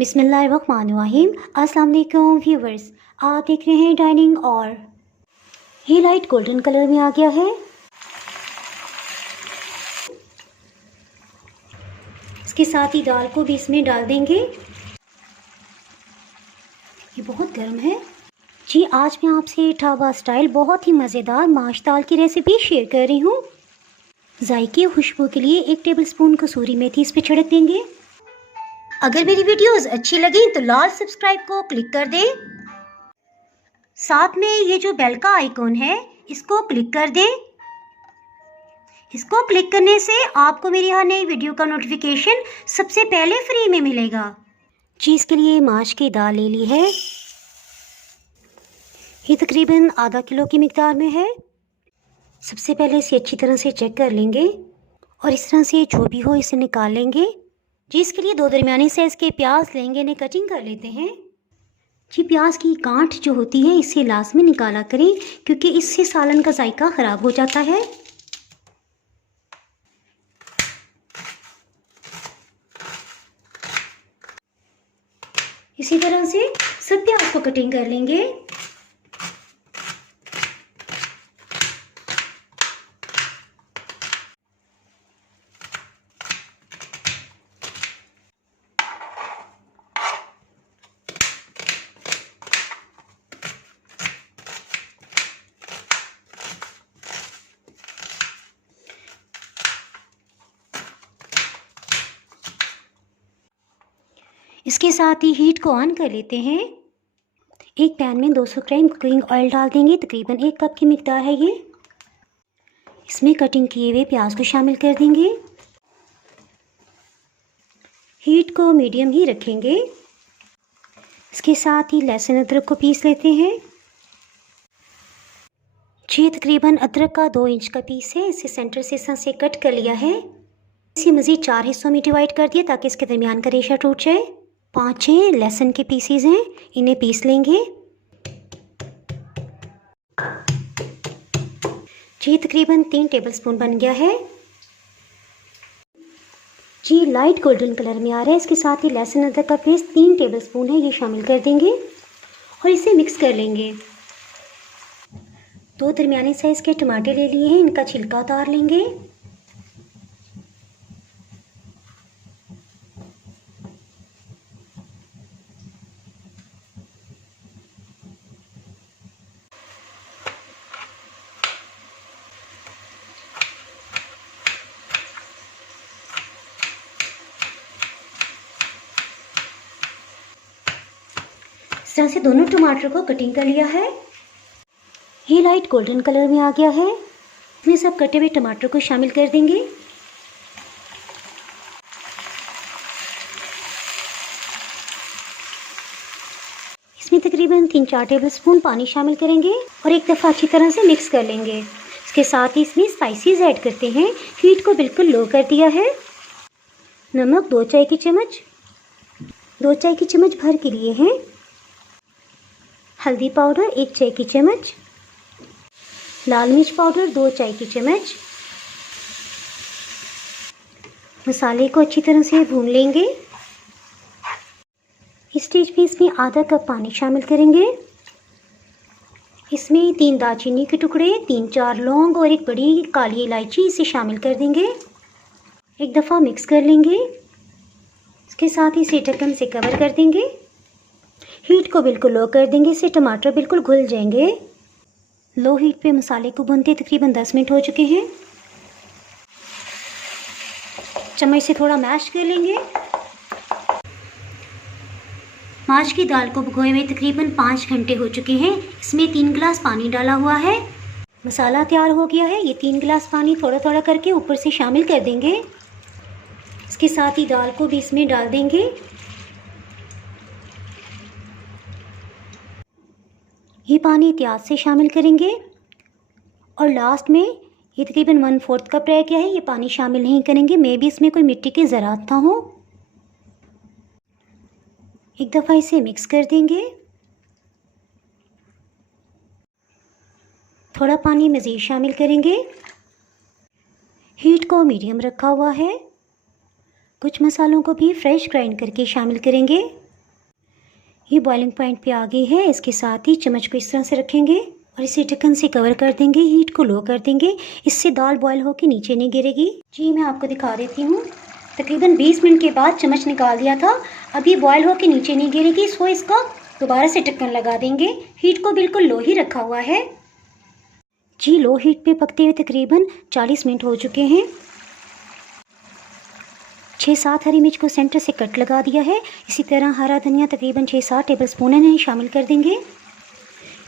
बिस्मिल्लाहिर्रहमानिर्रहीम। अस्सलाम वालेकुम व्यूवर्स, आप देख रहे हैं डाइनिंग और ये लाइट गोल्डन कलर में आ गया है। इसके साथ ही दाल को भी इसमें डाल देंगे। ये बहुत गर्म है जी। आज मैं आपसे ढाबा स्टाइल बहुत ही मज़ेदार माश दाल की रेसिपी शेयर कर रही हूँ। जायके और खुशबू के लिए 1 टेबलस्पून कसूरी मेथी इस पर छिड़क देंगे। अगर मेरी वीडियोस अच्छी लगी तो लाल सब्सक्राइब को क्लिक कर दें। साथ में ये जो बेल का आइकॉन है इसको क्लिक कर दें। इसको क्लिक करने से आपको मेरी हर नई वीडियो का नोटिफिकेशन सबसे पहले फ्री में मिलेगा जी। इसके लिए माश की दाल ले ली है। ये तकरीबन आधा किलो की मिकदार में है। सबसे पहले इसे अच्छी तरह से चेक कर लेंगे और इस तरह से जो भी हो इसे निकाल लेंगे जी। इसके लिए 2 दरमियाने साइज़ के प्याज लेंगे, इन्हें कटिंग कर लेते हैं जी। प्याज की गांठ जो होती है इसे लाजमी निकाला करें क्योंकि इससे सालन का जायका ख़राब हो जाता है। इसी तरह से सब प्याज को कटिंग कर लेंगे। इसके साथ ही हीट को ऑन कर लेते हैं। एक पैन में 200 ग्राम कुकिंग ऑयल डाल देंगे। तकरीबन 1 कप की मिकदार है ये। इसमें कटिंग किए हुए प्याज को शामिल कर देंगे। हीट को मीडियम ही रखेंगे। इसके साथ ही लहसुन अदरक को पीस लेते हैं जी। तकरीबन अदरक का 2 इंच का पीस है। इसे सेंटर से इस तरह से कट कर लिया है। इसे मज़ीद 4 हिस्सों में डिवाइड कर दिया ताकि इसके दरमियान का रेशा टूट जाए। 5-6 लहसुन के पीसीज हैं, इन्हें पीस लेंगे जी। तकरीबन 3 टेबलस्पून बन गया है जी। लाइट गोल्डन कलर में आ रहा है। इसके साथ ही लहसुन अदरक का पेस्ट 3 टेबलस्पून है, ये शामिल कर देंगे और इसे मिक्स कर लेंगे। 2 दरमियाने साइज़ के टमाटर ले लिए हैं, इनका छिलका उतार लेंगे। इस तरह से दोनों टमाटर को कटिंग कर लिया है। ये लाइट गोल्डन कलर में आ गया है। इसमें सब कटे हुए टमाटर को शामिल कर देंगे। इसमें तकरीबन 3-4 टेबलस्पून पानी शामिल करेंगे और एक दफ़ा अच्छी तरह से मिक्स कर लेंगे। इसके साथ ही इसमें स्पाइसेस ऐड करते हैं। हीट को बिल्कुल लो कर दिया है। नमक 2 चाय की चम्मच, 2 चाय की चम्मच भर के लिए हैं। हल्दी पाउडर 1 चाय की चम्मच, लाल मिर्च पाउडर 2 चाय की चम्मच। मसाले को अच्छी तरह से भून लेंगे। इस स्टेज पे इसमें आधा कप पानी शामिल करेंगे। इसमें 3 दालचीनी के टुकड़े, 3-4 लौंग और 1 बड़ी काली इलायची इसे शामिल कर देंगे। एक दफ़ा मिक्स कर लेंगे। इसके साथ ही इसे ढक्कन से कवर कर देंगे। हीट को बिल्कुल लो कर देंगे, इससे टमाटर बिल्कुल घुल जाएंगे। लो हीट पे मसाले को भूनते तकरीबन 10 मिनट हो चुके हैं। चम्मच से थोड़ा मैश कर लेंगे। माश की दाल को भिगोए हुए तकरीबन 5 घंटे हो चुके हैं। इसमें 3 गिलास पानी डाला हुआ है। मसाला तैयार हो गया है। ये 3 गिलास पानी थोड़ा थोड़ा करके ऊपर से शामिल कर देंगे। इसके साथ ही दाल को भी इसमें डाल देंगे। ये पानी एहतियात से शामिल करेंगे और लास्ट में ये तकरीबन 1/4 कप रह गया है, ये पानी शामिल नहीं करेंगे। मे भी इसमें कोई मिट्टी की ज़रात ना हो। एक दफ़ा इसे मिक्स कर देंगे। थोड़ा पानी मज़ीद शामिल करेंगे। हीट को मीडियम रखा हुआ है। कुछ मसालों को भी फ्रेश ग्राइंड करके शामिल करेंगे। ये बॉइलिंग पॉइंट पे आ गई है। इसके साथ ही चम्मच को इस तरह से रखेंगे और इसे ढक्कन से कवर कर देंगे। हीट को लो कर देंगे, इससे दाल बॉयल होकर नीचे नहीं गिरेगी। जी मैं आपको दिखा देती हूँ। तकरीबन 20 मिनट के बाद चम्मच निकाल दिया था। अब ये बॉयल होकर नीचे नहीं गिरेगी, सो इसका दोबारा से ढक्कन लगा देंगे। हीट को बिल्कुल लो ही रखा हुआ है। जी लो हीट पे पकते हुए तकरीबन 40 मिनट हो चुके हैं। 6-7 हरी मिर्च को सेंटर से कट लगा दिया है। इसी तरह हरा धनिया तकरीबन 6-7 टेबल स्पून है शामिल कर देंगे।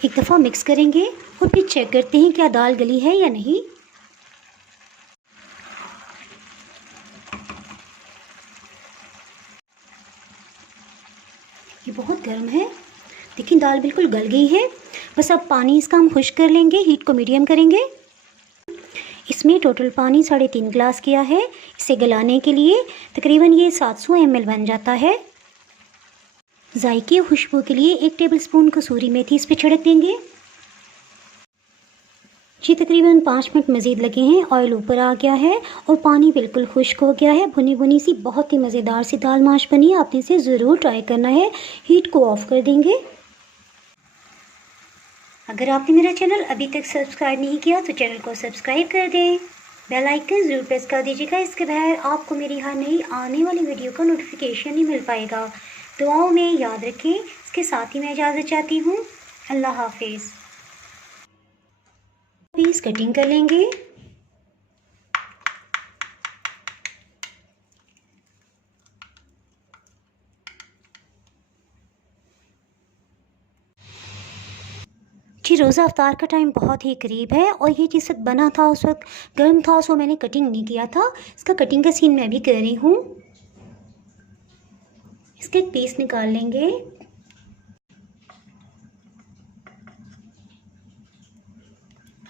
एक दफ़ा मिक्स करेंगे और फिर चेक करते हैं क्या दाल गली है या नहीं। ये बहुत गर्म है, देखिए दाल बिल्कुल गल गई है। बस अब पानी इसका हम खुश्क कर लेंगे, हीट को मीडियम करेंगे। इसमें टोटल पानी 3.5 गिलास किया है। इसे गलाने के लिए तकरीबन ये 700 ml बन जाता है। जायके खुशबू के लिए 1 टेबल स्पून कसूरी मेथी इस पर छिड़क देंगे। जी तकरीबन 5 मिनट मज़ीद लगे हैं। ऑयल ऊपर आ गया है और पानी बिल्कुल खुश्क हो गया है। भुनी भुनी सी बहुत ही मज़ेदार सी दाल माश बनी है। आपने इसे ज़रूर ट्राई करना है। हीट को ऑफ़ कर देंगे। अगर आपने मेरा चैनल अभी तक सब्सक्राइब नहीं किया तो चैनल को सब्सक्राइब कर दें। बेल आइकन ज़रूर प्रेस कर दीजिएगा, इसके बगैर आपको मेरी हर नई आने वाली वीडियो का नोटिफिकेशन नहीं मिल पाएगा। दुआओं में याद रखें। इसके साथ ही मैं इजाज़त चाहती हूँ। अल्लाह हाफिज़। पीस कटिंग कर लेंगे। जी रोज़ा अफ्तार का टाइम बहुत ही करीब है और ये जिस वक्त बना था उस वक्त गर्म था, सो मैंने कटिंग नहीं किया था। इसका कटिंग का सीन मैं भी कर रही हूँ। इसके एक पीस निकाल लेंगे।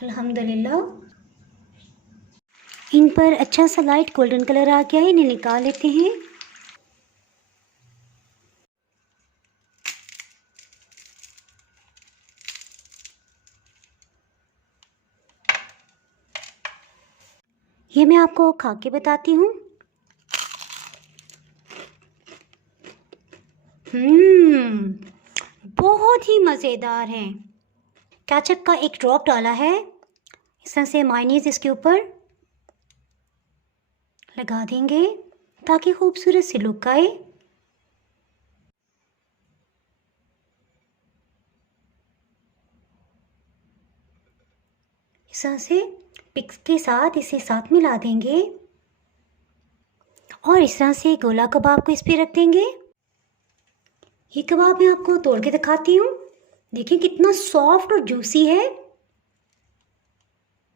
अल्हम्दुलिल्लाह इन पर अच्छा सा लाइट गोल्डन कलर आ गया है। इन्हें निकाल लेते हैं। ये मैं आपको खा के बताती हूँ। बहुत ही मज़ेदार है। केचप का एक ड्रॉप डाला है। इस तरह से मायोनीज इसके ऊपर लगा देंगे ताकि खूबसूरत सी लुक आए। इस तरह से पिक्स के साथ इसे साथ मिला देंगे और इस तरह से गोला कबाब को इस पे रख देंगे। ये कबाब मैं आपको तोड़ के दिखाती हूँ। देखिए कितना सॉफ्ट और जूसी है।